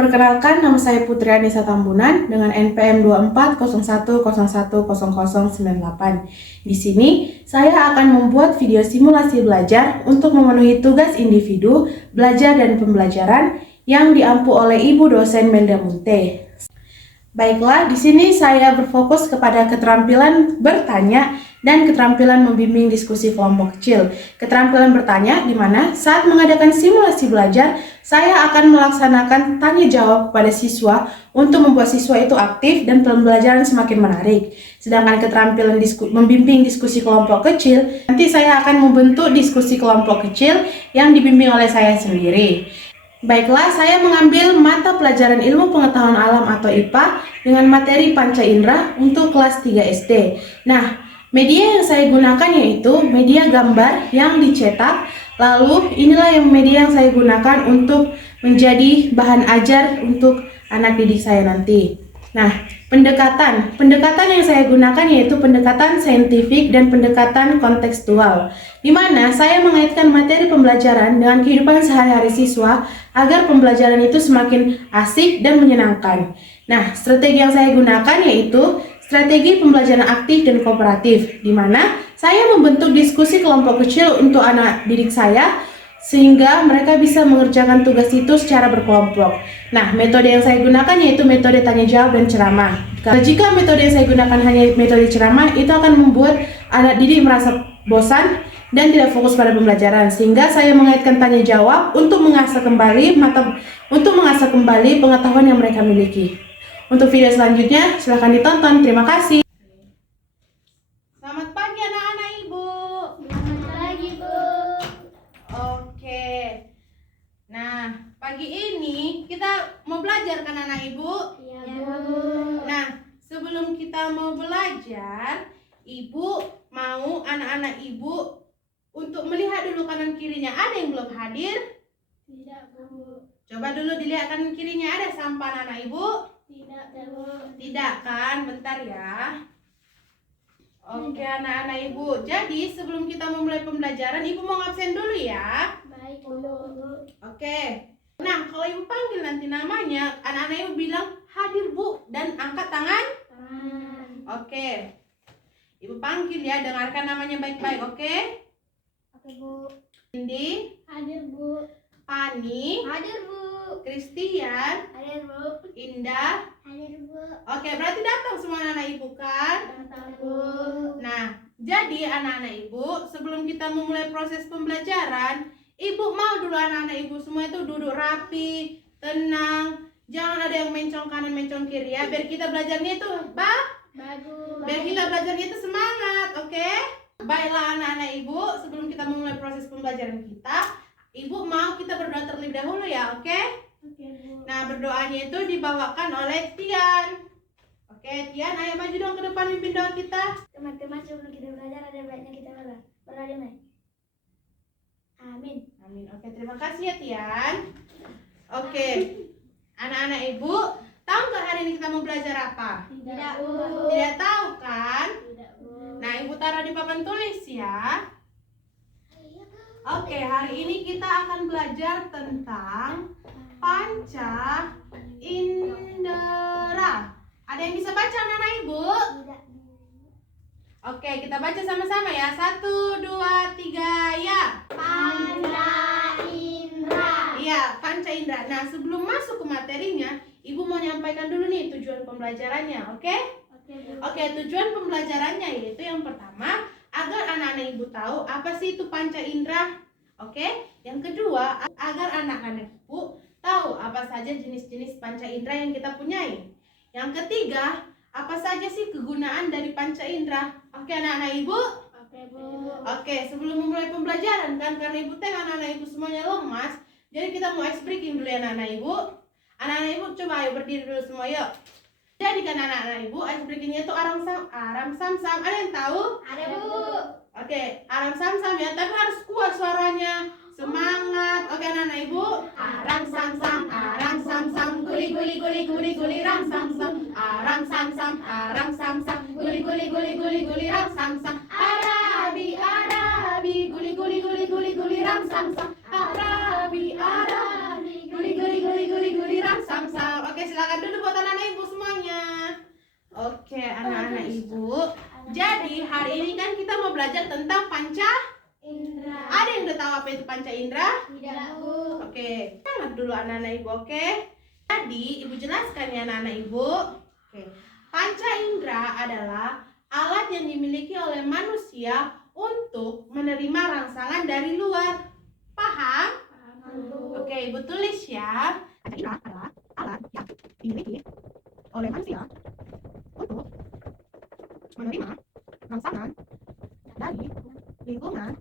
Perkenalkan, nama saya Putri Anissa Tambunan dengan NPM 2401010098. Di sini, saya akan membuat video simulasi belajar untuk memenuhi tugas individu, belajar dan pembelajaran yang diampu oleh Ibu dosen Melda Munte. Baiklah, di sini saya berfokus kepada keterampilan bertanya dan keterampilan membimbing diskusi kelompok kecil. Keterampilan bertanya di mana saat mengadakan simulasi belajar, saya akan melaksanakan tanya jawab kepada siswa untuk membuat siswa itu aktif dan pembelajaran semakin menarik. Sedangkan keterampilan membimbing diskusi kelompok kecil, nanti saya akan membentuk diskusi kelompok kecil yang dibimbing oleh saya sendiri. Baiklah, saya mengambil mata pelajaran ilmu pengetahuan alam atau IPA dengan materi panca indera untuk kelas 3 SD. Nah, media yang saya gunakan yaitu media gambar yang dicetak. Lalu, inilah yang media yang saya gunakan untuk menjadi bahan ajar untuk anak didik saya nanti. Nah, pendekatan yang saya gunakan yaitu pendekatan saintifik dan pendekatan kontekstual, di mana saya mengaitkan materi pembelajaran dengan kehidupan sehari-hari siswa agar pembelajaran itu semakin asik dan menyenangkan. Nah, strategi yang saya gunakan yaitu strategi pembelajaran aktif dan kooperatif, di mana saya membentuk diskusi kelompok kecil untuk anak didik saya sehingga mereka bisa mengerjakan tugas itu secara berkelompok. Nah, metode yang saya gunakan yaitu metode tanya jawab dan ceramah. Jika metode yang saya gunakan hanya metode ceramah, itu akan membuat anak didik merasa bosan dan tidak fokus pada pembelajaran, sehingga saya mengaitkan tanya jawab untuk mengasah kembali pengetahuan yang mereka miliki. Untuk video selanjutnya, silahkan ditonton. Terima kasih. Selamat pagi anak-anak Ibu. Selamat pagi, Bu. Oke. Nah, pagi ini kita mau belajar kan anak Ibu? Iya, Bu. Nah, sebelum kita mau belajar, Ibu mau anak-anak Ibu untuk melihat dulu kanan kirinya. Ada yang belum hadir? Tidak, Bu. Coba dulu dilihat kanan kirinya, ada sampah anak Ibu? Tidak, Bu. Tidak kan? Bentar ya. Oke anak-anak Ibu, jadi sebelum kita memulai pembelajaran, Ibu mau absen dulu ya. Baik, Bu. Oke. Nah, kalau Ibu panggil nanti namanya, anak-anak Ibu bilang hadir Bu dan angkat tangan. Oke. Ibu panggil ya, dengarkan namanya baik-baik, oke? Oke, Bu. Indi, Hadir, Bu. Pani, Hadir, Bu. Christian, Hadir, Bu. Indah. Hadir, Bu. Oke, berarti datang semua anak-anak Ibu kan? Datang, Bu. Nah, jadi anak-anak Ibu, sebelum kita memulai proses pembelajaran, Ibu mau dulu anak-anak Ibu semua itu duduk rapi, tenang, jangan ada yang mencong kanan mencong kiri ya, biar kita belajarnya itu Bagus. biar kita belajarnya itu semangat, oke? Baiklah anak-anak Ibu, sebelum kita memulai proses pembelajaran kita, Ibu mau kita berdoa terlebih dahulu ya, oke? Oke, Bu. Nah, berdoanya itu dibawakan oleh Tian. Oke, Tian, ayo maju dong ke depan mimpin doa kita. Teman-teman, sebelum kita belajar ada baiknya kita berdoa dulu. Amin. Amin. Oke, terima kasih ya Tian. Oke, anak-anak Ibu, tahu nggak hari ini kita mau belajar apa? Tidak, Bu. Tidak tahu kan? Tidak, Bu. Nah, Ibu taruh di papan tulis ya. Oke, hari ini kita akan belajar tentang panca indera. Ada yang bisa baca anak-anak Ibu? Tidak, Bu. Oke, kita baca sama-sama ya. 1, 2, 3, ya. Panca indera. Iya, panca indera. Nah, sebelum masuk ke materinya, Ibu mau nyampaikan dulu nih tujuan pembelajarannya, oke? Oke, Bu. Oke, tujuan pembelajarannya yaitu yang pertama, agar anak-anak Ibu tahu apa sih itu panca indera. Oke? Yang kedua, agar anak-anak Ibu tahu apa saja jenis-jenis panca indera yang kita punyai. Yang ketiga, apa saja sih kegunaan dari panca indera? Oke anak-anak Ibu? Oke, Bu. Oke, sebelum memulai pembelajaran kan, karena Ibu anak-anak Ibu semuanya lemas, jadi kita mau ice breaking dulu ya anak-anak Ibu. Anak-anak Ibu coba ayo berdiri dulu semua yuk. Jadi kan anak-anak Ibu, ice breakingnya itu aram sam sam. Ada yang tahu? Ada, Bu. Oke, aram sam sam ya, tapi harus kuat suaranya. Semangat. Oke anak-anak Ibu. Aram sam sam, guli guli guli guli guli ram sam sam. Aram sam sam, guli guli guli guli guli ram sam sam. Arabi guli guli guli guli guli ram sam sam. Arabi guli guli guli guli guli ram sam sam. Jadi hari ini kan kita mau belajar tentang panca Indra. Ada yang udah tahu apa itu panca indera? Tidak, Bu. Oke, lihat dulu anak-anak ibu, oke? Jadi ibu jelaskan ya anak-anak ibu. Oke, panca indera adalah alat yang dimiliki oleh manusia untuk menerima rangsangan dari luar. Paham? Bu. Oke, ibu tulis ya. Panca indera adalah alat yang dimiliki oleh manusia untuk menerima rangsangan dari lingkungan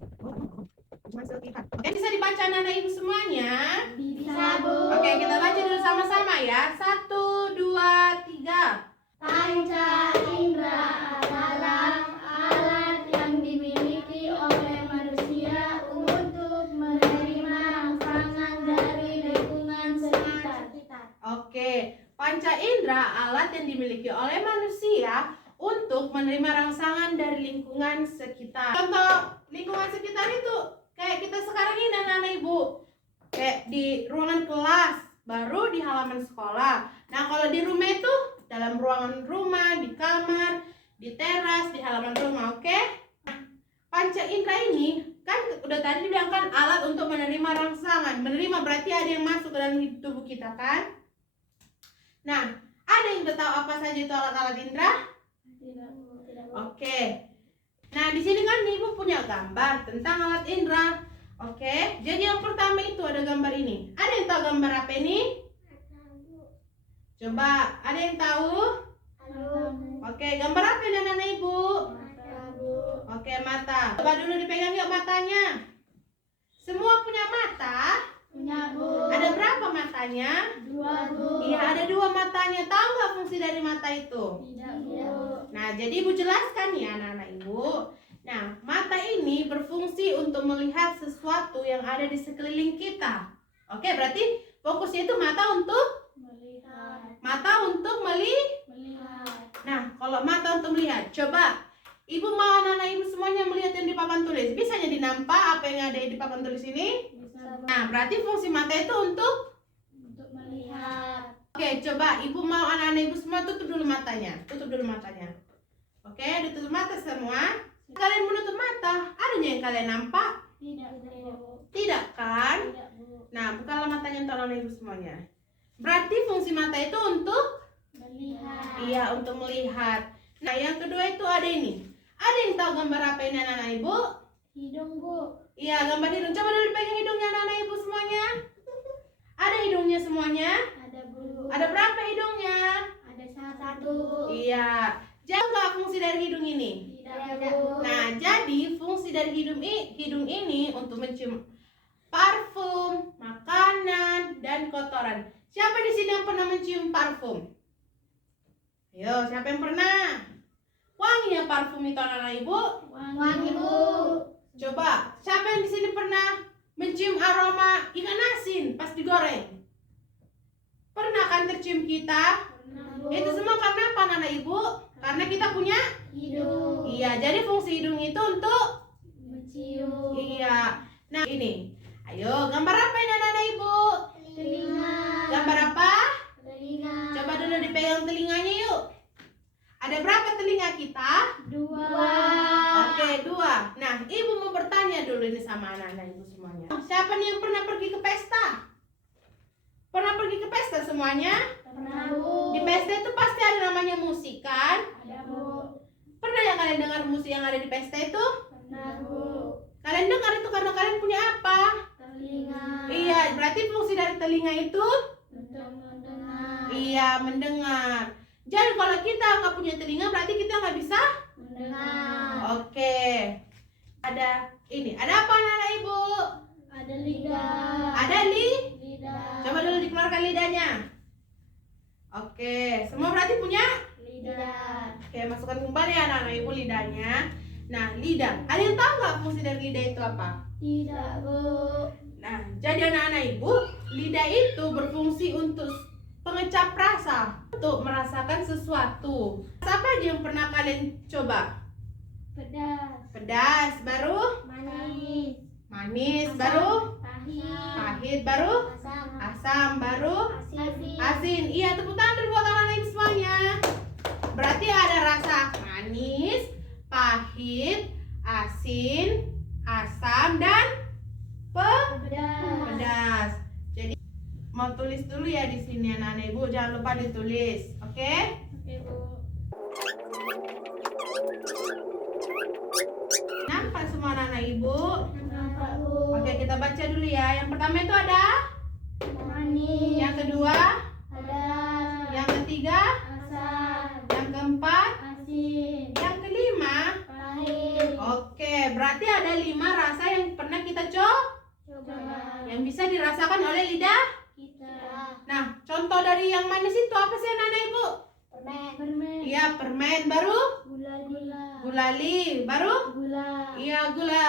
sekitar. Oke, bisa dibaca anak-anak ibu semuanya? Bisa, Bu. Oke, kita baca dulu sama-sama ya. 1, 2, 3. Panca indera adalah alat yang dimiliki oleh manusia untuk menerima rangsangan dari lingkungan sekitar. Oke, panca indera alat yang dimiliki oleh manusia untuk menerima rangsangan dari lingkungan sekitar. Contoh lingkungan sekitar itu kayak kita sekarang ini anak-anak ibu. Kayak di ruangan kelas, baru di halaman sekolah. Nah, kalau di rumah itu dalam ruangan rumah, di kamar, di teras, di halaman rumah, oke? Panca indera ini kan udah tadi bilang kan alat untuk menerima rangsangan. Menerima berarti ada yang masuk ke dalam tubuh kita kan? Nah, ada yang udah tahu apa saja itu alat-alat indera? Tidak, Bu. Tidak, Bu. Oke. Nah, di sini kan ibu punya gambar tentang alat indera. Oke. Jadi yang pertama itu ada gambar ini. Ada yang tahu gambar apa ini? Coba, ada yang tahu? Halo. Oke, gambar apa ini anak-anak ibu? Mata, Bu. Oke, mata. Coba dulu dipegang yuk matanya. Semua punya mata? Punya, Bu. Ada berapa matanya? 2, Bu. Iya, ada 2 matanya. Tahu nggak fungsi dari mata itu? Tidak, Bu. Nah, jadi ibu jelaskan ya anak-anak ibu. Nah, mata ini berfungsi untuk melihat sesuatu yang ada di sekeliling kita. Oke, berarti fokusnya itu mata untuk Melihat. Nah, kalau mata untuk melihat, coba ibu mau anak-anak ibu semuanya melihat yang di papan tulis. Bisa jadi nampak apa yang ada di papan tulis ini? Bisa, Bu. Nah, berarti fungsi mata itu untuk Melihat. Oke, coba ibu mau anak-anak ibu semua tutup dulu matanya. Tutup dulu matanya. Oke, ditutup mata semua. Kalian menutup mata, adanya yang kalian nampak? Tidak, Bu. Tidak kan? Tidak, Bu. Nah, bukalah matanya untuk anak-anak ibu semuanya. Berarti fungsi mata itu untuk? Melihat. Iya, untuk melihat. Nah, yang kedua itu ada ini. Ada yang tahu gambar apa ini anak-anak ibu? Hidung, Bu. Iya, gambar hidung. Coba dulu pegang hidungnya anak-anak ibu semuanya. Ada hidungnya semuanya? Ada, Bu. Ada berapa hidungnya? Ada 1. Iya. Jadi nggak fungsi dari hidung ini? Tidak, Bu. Nah, jadi fungsi dari hidung ini untuk mencium parfum, makanan, dan kotoran. Siapa di sini yang pernah mencium parfum? Ayo, siapa yang pernah? Wangi ya parfum itu anak-anak ibu? Wangi, Bu. Coba, siapa yang di sini pernah mencium aroma ikan asin pas digoreng? Pernah kan tercium kita? Pernah, Bu. Itu semua karena apa anak-anak ibu? Karena kita punya Hidung. Iya, jadi fungsi hidung itu untuk Mencium. Iya. Nah, ini. Ayo, gambar apa ini anak-anak ibu? Telinga. Gambar apa? Telinga. Coba dulu dipegang telinganya yuk. Ada berapa telinga kita? 2. Oke, 2. Nah, ibu mau bertanya dulu ini sama anak-anak ibu semuanya. Siapa nih yang pernah pergi ke pesta? Pernah pergi ke pesta semuanya? Pernah, Bu. Di pesta itu pasti ada namanya musik kan? Ada, Bu. Pernah ya kalian dengar musik yang ada di pesta itu? Pernah, Bu. Kalian dengar itu karena kalian punya apa? Telinga. Iya, berarti fungsi dari telinga itu? Untuk mendengar. Iya, mendengar. Jadi kalau kita nggak punya telinga, berarti kita nggak bisa? Mendengar. Oke. Ada ini. Ada apa anak-anak ibu? Ada lidah. Ada Lidah. Coba dulu dikeluarkan lidahnya. Oke. Semua berarti punya? Lidah. Oke, masukkan kembali anak-anak ibu lidahnya. Nah, lidah. Ada yang tahu nggak fungsi dari lidah itu apa? Tidak, Bu. Nah, jadi anak-anak ibu, lidah itu berfungsi untuk pengecap rasa, untuk merasakan sesuatu. Apa aja yang pernah kalian coba? Pedas. Pedas, baru Manis. manis, Asam. baru Pahit. pahit, baru Asam. asam, baru Asin. asin. Iya, tepuk tangan dulu buat anak-anak ibu semuanya. Berarti ada rasa manis, pahit, asin, asam, dan Pedas. pedas. Jadi mau tulis dulu ya di sini anak-anak ibu, jangan lupa ditulis, oke? Oke, Bu. Nampak semua anak-anak ibu? Nampak, Bu. Oke, kita baca dulu ya. Yang pertama itu ada, Manis. yang kedua, Pedas. yang ketiga, Asam. yang keempat, Asin. yang kelima. Pahit. Oke, berarti ada 5 rasa yang pernah kita Coba. yang bisa dirasakan oleh lidah. Kita. Nah, contoh dari yang manis itu apa sih anak-anak ibu? Permen. Permen. Iya, permen. Baru Gula. Gula. gulali. Baru Gula. iya, gula.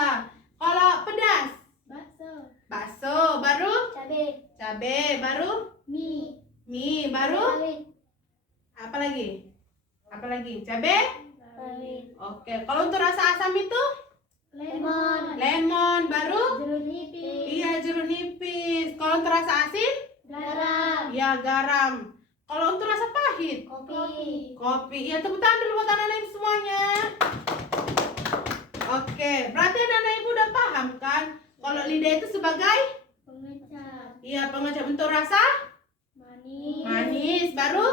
Kalau pedas, Bakso. bakso. Baru Cabai. cabe. Baru Mie. mie. Baru Pahit. apa lagi? Apa lagi? Cabe. Pahit. Oke, kalau untuk rasa asam itu Lemon. lemon. Baru Jeruk nipis. iya, jeruk nipis. Kalau untuk rasa asin, Garam. ya garam. Kalau untuk rasa pahit, Kopi. kopi. Iya, tepuk tangan dulu buat anak-anak ibu semuanya. Oke, berarti anak-anak ibu udah paham kan? Kalau lidah itu sebagai Pengecap. iya, pengecap untuk rasa Manis. manis. Baru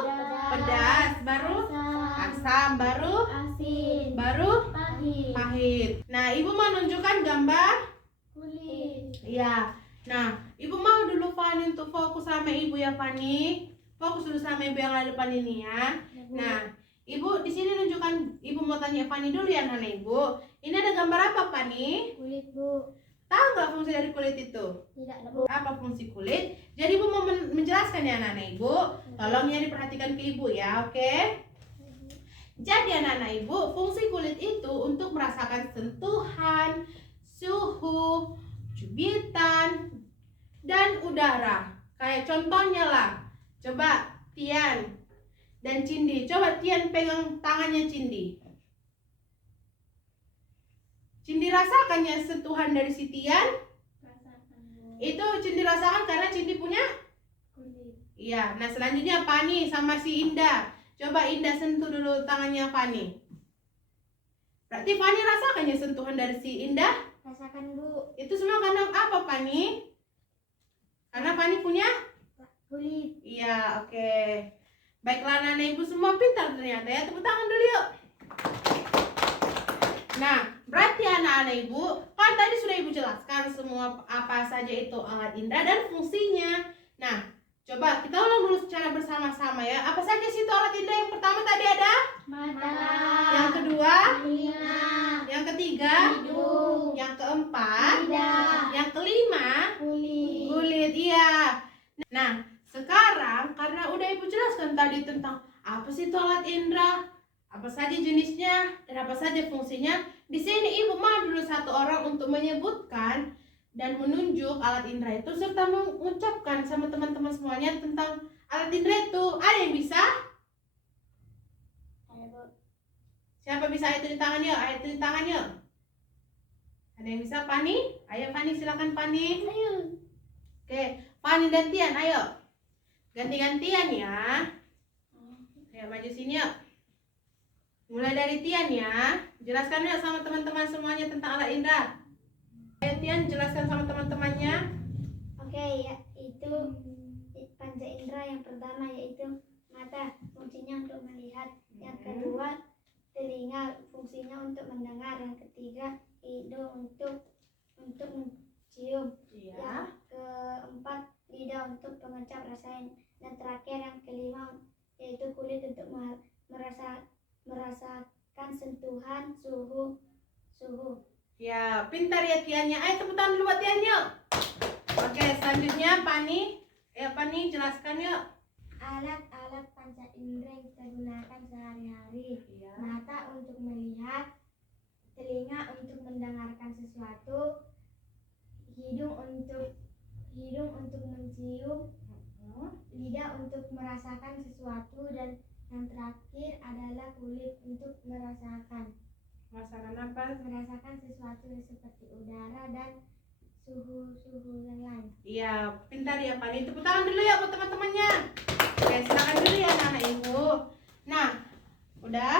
pedas. Baru Asam. asam. Baru Asin. baru Pahit. pahit. Nah, ibu mau nunjukkan gambar. Kulit. Iya. Nah, ibu mau dulu Fani untuk fokus sama ibu ya Fani. Fokus dulu sama ibu yang ada depan ini ya. Nah, ibu di sini nunjukkan, ibu mau tanya Fani dulu ya anak ibu. Ini ada gambar apa Fani? Kulit, Bu. Tahu nggak fungsi dari kulit itu? Tidak ada, Bu. Apa fungsi kulit? Jadi ibu mau menjelaskan ya anak-anak ibu. Tolong ya diperhatikan ke ibu ya, oke? Jadi anak-anak ibu, fungsi kulit itu untuk merasakan sentuhan, suhu, cubitan, dan udara. Kayak contohnya lah. Coba Tian dan Cindi. Coba Tian pegang tangannya Cindi. Cindi rasakannya sentuhan dari si Tian. Rasakan, Bu. Itu Cindi rasakan karena Cindi punya. Kulit. Iya. Nah selanjutnya Fani sama si Indah. Coba Indah sentuh dulu tangannya Fani. Berarti Fani rasakannya sentuhan dari si Indah. Rasakan, Bu. Itu semua karena apa Fani? Karena Fani punya. Kulit. Iya, oke. Baiklah anak-anak ibu semua pintar ternyata ya. Tepuk tangan dulu yuk. Nah, berarti anak-anak ibu, kan tadi sudah ibu jelaskan semua apa saja itu alat indera dan fungsinya. Nah, coba kita ulang dulu secara bersama-sama ya. Apa saja sih itu alat indera? Yang pertama tadi ada, Mata. yang kedua, Telinga. yang ketiga, Hidung. yang keempat, Lidah. yang kelima, Kulit. kulit. Iya. Nah, sekarang karena udah ibu jelaskan tadi tentang apa sih itu alat indera, apa saja jenisnya dan apa saja fungsinya, di sini ibu mau dulu satu orang untuk menyebutkan dan menunjuk alat indera itu serta mengucapkan sama teman-teman semuanya tentang alat indera itu. Ada yang bisa? Ada, Bu. Siapa bisa? Ayo tunjuk tangan yuk. Ayo tunjuk tangan yuk. Ada yang bisa? Fani? Ayo Fani, silakan Fani. Ayo. Oke, Fani dan Tian, ayo. Ganti-gantian ya. Ayo maju sini yuk. Mulai dari Tian ya. Jelaskan yuk sama teman-teman semuanya tentang alat indera. Ayo Tian, jelaskan sama teman-temannya. Oke, ya itu panca indera yang pertama yaitu mata, fungsinya untuk melihat. Yang kedua, telinga, fungsinya untuk mendengar. Yang ketiga, hidung untuk mencium. Iya. Yang keempat, lidah untuk pengecap rasa. Dan terakhir yang kelima yaitu kulit untuk merasakan sentuhan, suhu. Ya, pintar ya Tiannya. Ayo tepuk tangan dulu buat Tian yuk. Oke, selanjutnya Fani. Ya Fani, jelaskan yuk. Alat-alat panca indera yang kita gunakan sehari-hari. Iya. Mata untuk melihat, telinga untuk mendengarkan sesuatu, hidung untuk mencium, lidah untuk merasakan sesuatu, dan yang terakhir adalah kulit untuk merasakan apa? sesuatu seperti udara dan suhu yang lain. Iya, pintar ya Fani. Tepuk tangan dulu ya buat teman-temannya. Oke, silakan dulu ya anak-anak ibu. Nah, udah?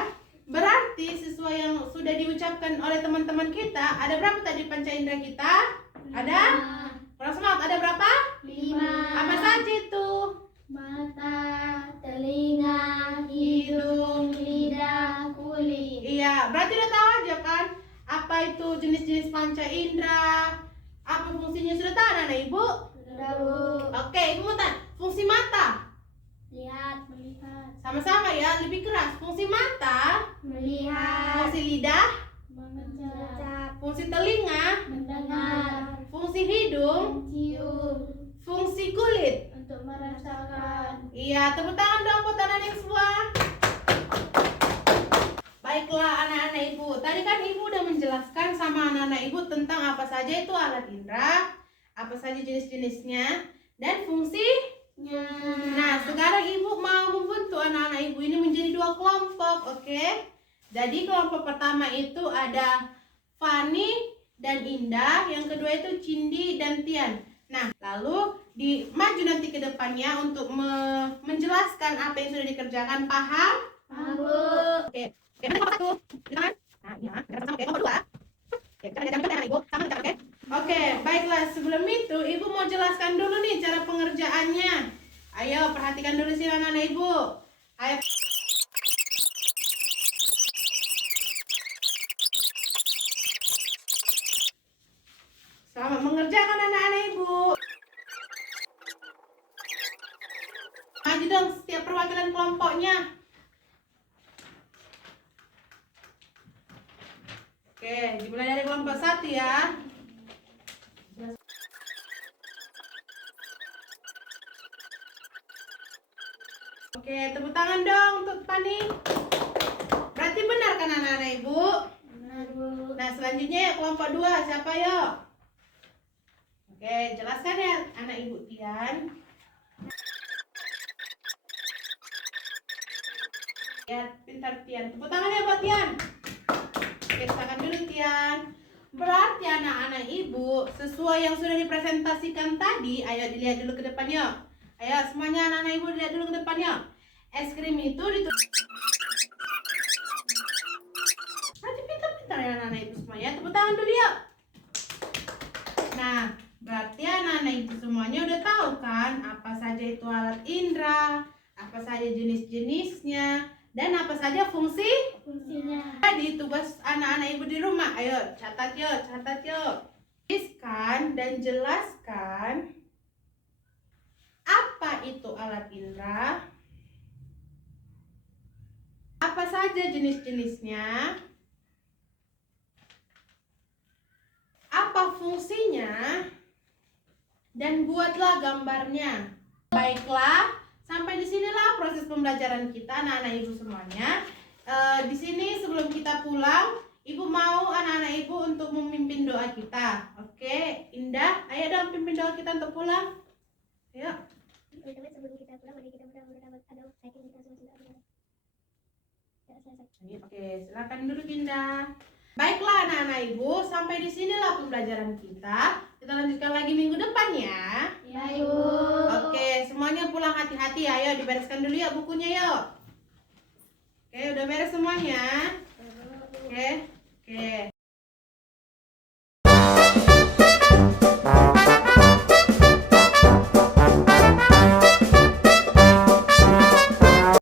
Berarti sesuai yang sudah diucapkan oleh teman-teman kita, ada berapa tadi panca indera kita? Ada? Kurang semangat, ada berapa? 5. Apa saja itu? Mata, telinga, hidung, lidah, kulit. Iya, berarti udah tahu aja kan? Apa itu jenis-jenis panca indera? Apa fungsinya sudah tahu anak-anak ibu? Sudah, Bu. Oke, ibu mau tanya, fungsi mata? Lihat, melihat. Sama-sama ya, lebih keras. Fungsi mata, Melihat. fungsi lidah, Mengucap. fungsi telinga, Mendengar. fungsi hidung, Mencium. fungsi kulit. Untuk merasakan. Iya, tepuk tangan dong buat anak-anak semua. Baiklah anak-anak ibu, tadi kan ibu udah menjelaskan sama anak-anak ibu tentang apa saja itu alat indera, apa saja jenis-jenisnya, dan fungsinya. Nah, sekarang ibu mau membentuk anak-anak ibu ini menjadi 2 kelompok, oke? Jadi kelompok pertama itu ada Fani dan Indah, yang kedua itu Cindy dan Tian. Nah, lalu maju nanti ke depannya untuk menjelaskan apa yang sudah dikerjakan. Paham? Paham, Bu. Oke. Oke, mana kelompok 1? Jangan. Nah, iya, sama-sama. Oke, kelompok 2. Oke, kita lihat anak ibu. Sama oke? Oke, baiklah. Sebelum itu, ibu mau jelaskan dulu nih cara pengerjaannya. Ayo, perhatikan dulu sih anak-anak ibu. Ayo. Selamat mengerjakan anak-anak ibu. Maju dong setiap perwakilan kelompoknya. Oke, dimulai dari kelompok 1 ya. Oke, tepuk tangan dong untuk Pani. Berarti benar kan anak-anak ibu? Benar, Bu. Nah, selanjutnya ya kelompok 2, siapa yuk? Oke, jelaskan ya anak ibu Tian. Ya, pintar Tian. Tepuk tangan ya buat Tian. Oke, silakan dulu Tian. Berarti anak-anak ibu, sesuai yang sudah dipresentasikan tadi, ayo dilihat dulu ke depan yuk. Ayo semuanya anak-anak ibu dilihat dulu ke depan yuk. Es krim itu Berarti pintar-pintar ya anak-anak ibu semuanya. Tepuk tangan dulu yuk. Nah, berarti anak-anak ibu semuanya udah tahu kan apa saja itu alat indera, apa saja jenis-jenisnya, dan apa saja Fungsinya. Jadi tugas anak-anak ibu di rumah, ayo catat yuk. Tuliskan dan jelaskan apa itu alat indera, apa saja jenis-jenisnya, apa fungsinya, dan buatlah gambarnya. Baiklah, sampai disinilah proses pembelajaran kita anak-anak ibu semuanya. Di sini sebelum kita pulang, ibu mau anak-anak ibu untuk memimpin doa kita. Oke, Indah, ayo dong pimpin doa kita untuk pulang. Ayo. Teman-teman, sebelum kita pulang, mari kita berdoa. Aduh, sakit kita semua sudah benar. Oke, silakan duduk Indah. Baiklah anak-anak ibu, sampai di sinilah pembelajaran kita. Kita lanjutkan lagi minggu depan ya. Ya, Ibu. Oke, semuanya pulang hati-hati. Ayo dibereskan dulu ya bukunya yuk. Oke, udah beres semuanya. Oke.